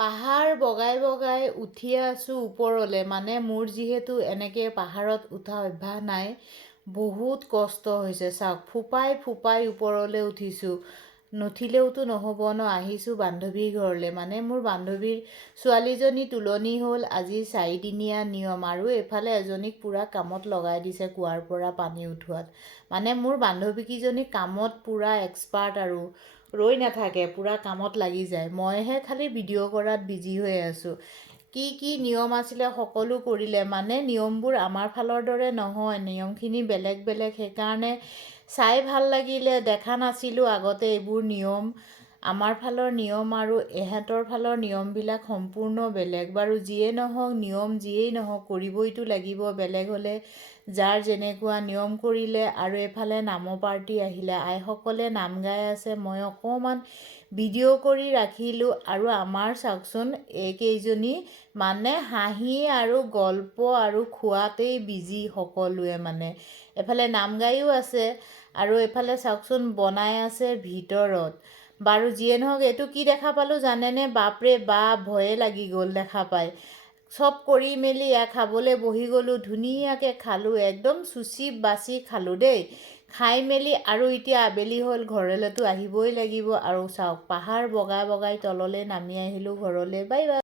পাহাৰ বগাই বগাই উঠি আছোঁ ওপৰলৈ, মানে মোৰ যিহেতু এনেকৈ পাহাৰত উঠা অভ্যাস নাই, বহুত কষ্ট হৈছে। চাওক, ফোপাই ফোপাই ওপৰলৈ উঠিছোঁ। নুঠিলেওতো নহ'ব ন। আহিছোঁ বান্ধৱীৰ ঘৰলৈ, মানে মোৰ বান্ধৱীৰ ছোৱালীজনী তুলনি হ'ল। আজি 4দিনীয়া নিয়ম, আৰু এইফালে এজনীক পূৰা কামত লগাই দিছে কুঁৱাৰ পৰা পানী উঠোৱাত। মানে মোৰ বান্ধৱীকেইজনী কামত পূৰা এক্সপাৰ্ট, আৰু ৰৈ নাথাকে, পূৰা কামত লাগি যায়। মইহে খালি ভিডিঅ' কৰাত বিজি হৈ আছোঁ। কি কি নিয়ম আছিলে সকলো কৰিলে, মানে নিয়মবোৰ আমাৰ ফালৰ দৰে নহয়, নিয়মখিনি বেলেগ বেলেগ। সেইকাৰণে চাই ভাল লাগিলে। দেখা নাছিলোঁ আগতে এইবোৰ নিয়ম। আমাৰ ফালৰ নিয়ম আৰু এহেঁতৰ ফালৰ নিয়মবিলাক সম্পূৰ্ণ বেলেগ। বাৰু যিয়ে নহওক, নিয়ম যিয়েই নহওক, কৰিবইতো লাগিব। বেলেগ হ'লে যাৰ যেনেকুৱা নিয়ম কৰিলে। আৰু এফালে নামৰ পাৰ্টি আহিলে, আইসকলে নাম গাই আছে। মই অকণমান ভিডিঅ' কৰি ৰাখিলোঁ। আৰু আমাৰ চাওকচোন, এইকেইজনী মানে হাঁহি আৰু গল্প আৰু খোৱাতেই বিজি সকলোৱে। মানে এফালে নাম গায়ো আছে, আৰু এফালে চাওকচোন বনাই আছে ভিতৰত। বাৰু যিয়ে নহওক, এইটো কি দেখা পালোঁ জানেনে? বাপৰে বাপ, ভয়ে লাগি গ'ল দেখা পাই। চব কৰি মেলি খাবলৈ বহি গ'লোঁ। ধুনীয়াকৈ খালোঁ, একদম চুচি বাচি খালোঁ দেই। খাই মেলি আৰু এতিয়া আবেলি হ'ল, ঘৰলৈতো আহিবই লাগিব। আৰু চাওক, পাহাৰ বগাই বগাই তললৈ নামি আহিলোঁ ঘৰলৈ। Bye bye.